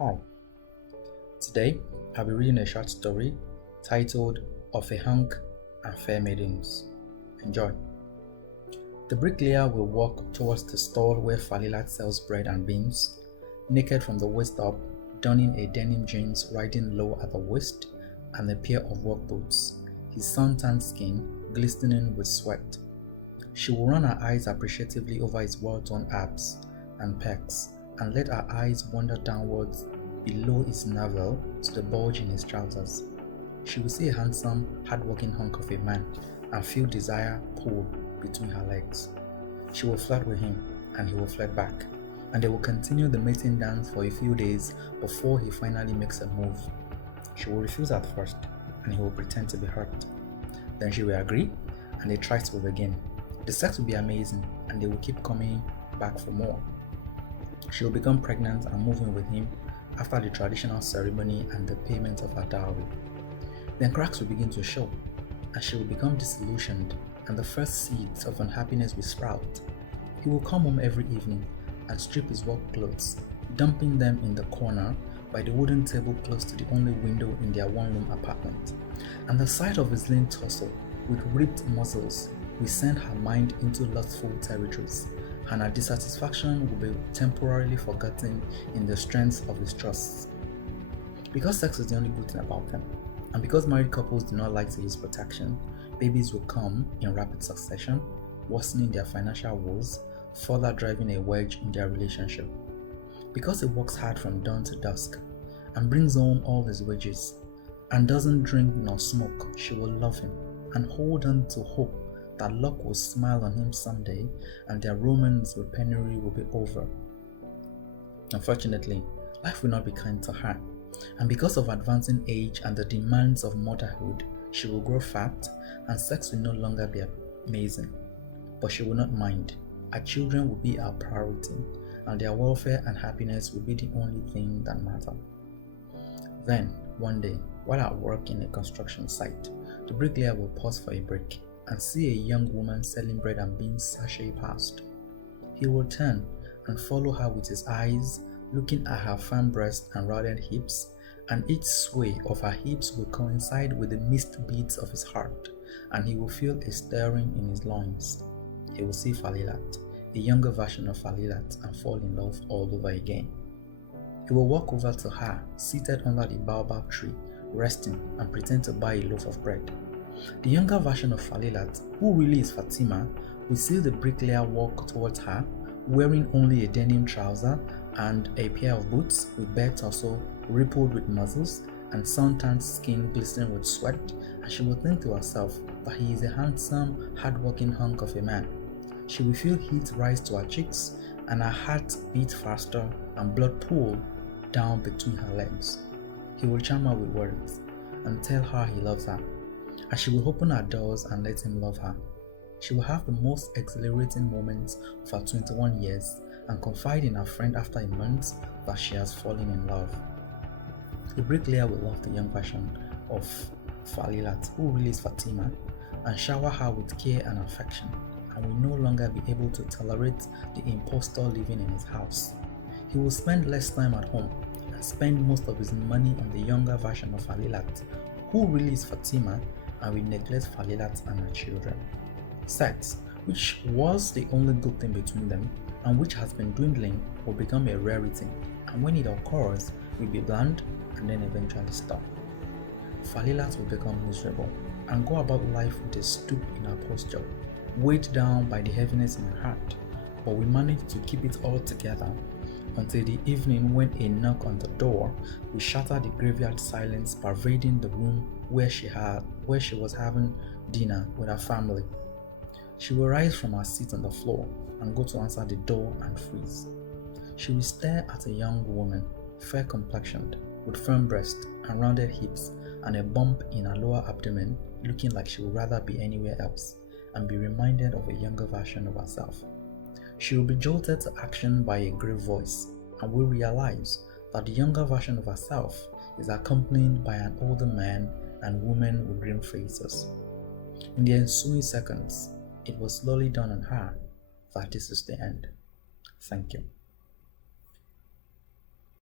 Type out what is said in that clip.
Hi, today I'll be reading a short story titled Of a Hunk and Fair Maidens. Enjoy. The bricklayer will walk towards the stall where Falilat sells bread and beans, naked from the waist up, donning a denim jeans riding low at the waist and a pair of work boots, his sun-tanned skin glistening with sweat. She will run her eyes appreciatively over his well-toned abs and pecs and let her eyes wander downwards below his navel to the bulge in his trousers. She will see a handsome, hard-working hunk of a man and feel desire pull between her legs. She will flirt with him and he will flirt back, and they will continue the mating dance for a few days before he finally makes a move. She will refuse at first and he will pretend to be hurt. Then she will agree and the tries will begin. The sex will be amazing and they will keep coming back for more. She will become pregnant and move in with him after the traditional ceremony and the payment of her dowry. Then cracks will begin to show, and she will become disillusioned, and the first seeds of unhappiness will sprout. He will come home every evening and strip his work clothes, dumping them in the corner by the wooden table close to the only window in their one-room apartment. And the sight of his lean torso with ripped muscles will send her mind into lustful territories, and her dissatisfaction will be temporarily forgotten in the strength of his thrusts. Because sex is the only good thing about them, and because married couples do not like to use protection, babies will come in rapid succession, worsening their financial woes, further driving a wedge in their relationship. Because he works hard from dawn to dusk, and brings home all his wages, and doesn't drink nor smoke, she will love him, and hold on to hope that luck will smile on him someday and their romance with penury will be over. Unfortunately, life will not be kind to her, and because of advancing age and the demands of motherhood, she will grow fat and sex will no longer be amazing. But she will not mind. Her children will be her priority, and their welfare and happiness will be the only thing that matter. Then, one day, while at work in a construction site, the bricklayer will pause for a break and see a young woman selling bread and beans sashay past. He will turn and follow her with his eyes, looking at her firm breast and rounded hips, and each sway of her hips will coincide with the missed beats of his heart, and he will feel a stirring in his loins. He will see Falilat, a younger version of Falilat, and fall in love all over again. He will walk over to her, seated under the baobab tree, resting, and pretend to buy a loaf of bread. The younger version of Falilat, who really is Fatima, will see the bricklayer walk towards her, wearing only a denim trouser and a pair of boots with bare torso rippled with muscles and sun-tanned skin glistening with sweat, and she will think to herself that he is a handsome, hard-working hunk of a man. She will feel heat rise to her cheeks and her heart beat faster and blood pool down between her legs. He will charm her with words and tell her he loves her, and she will open her doors and let him love her. She will have the most exhilarating moments of her 21 years and confide in her friend after a month that she has fallen in love. The bricklayer will love the young version of Falilat, who really is Fatima, and shower her with care and affection, and will no longer be able to tolerate the impostor living in his house. He will spend less time at home and spend most of his money on the younger version of Falilat, who really is Fatima, and will neglect Falilat and her children. Sex, which was the only good thing between them and which has been dwindling, will become a rarity, and when it occurs, will be bland and then eventually stop. Falilat will become miserable and go about life with a stoop in her posture, weighed down by the heaviness in her heart, but we manage to keep it all together until the evening when a knock on the door will shatter the graveyard silence pervading the room where she was having dinner with her family. She will rise from her seat on the floor and go to answer the door and freeze. She will stare at a young woman, fair complexioned, with firm breasts and rounded hips and a bump in her lower abdomen, looking like she would rather be anywhere else, and be reminded of a younger version of herself. She will be jolted to action by a grave voice and will realize that the younger version of herself is accompanied by an older man and woman with grim faces. In the ensuing seconds, it will slowly dawn on her that this is the end. Thank you.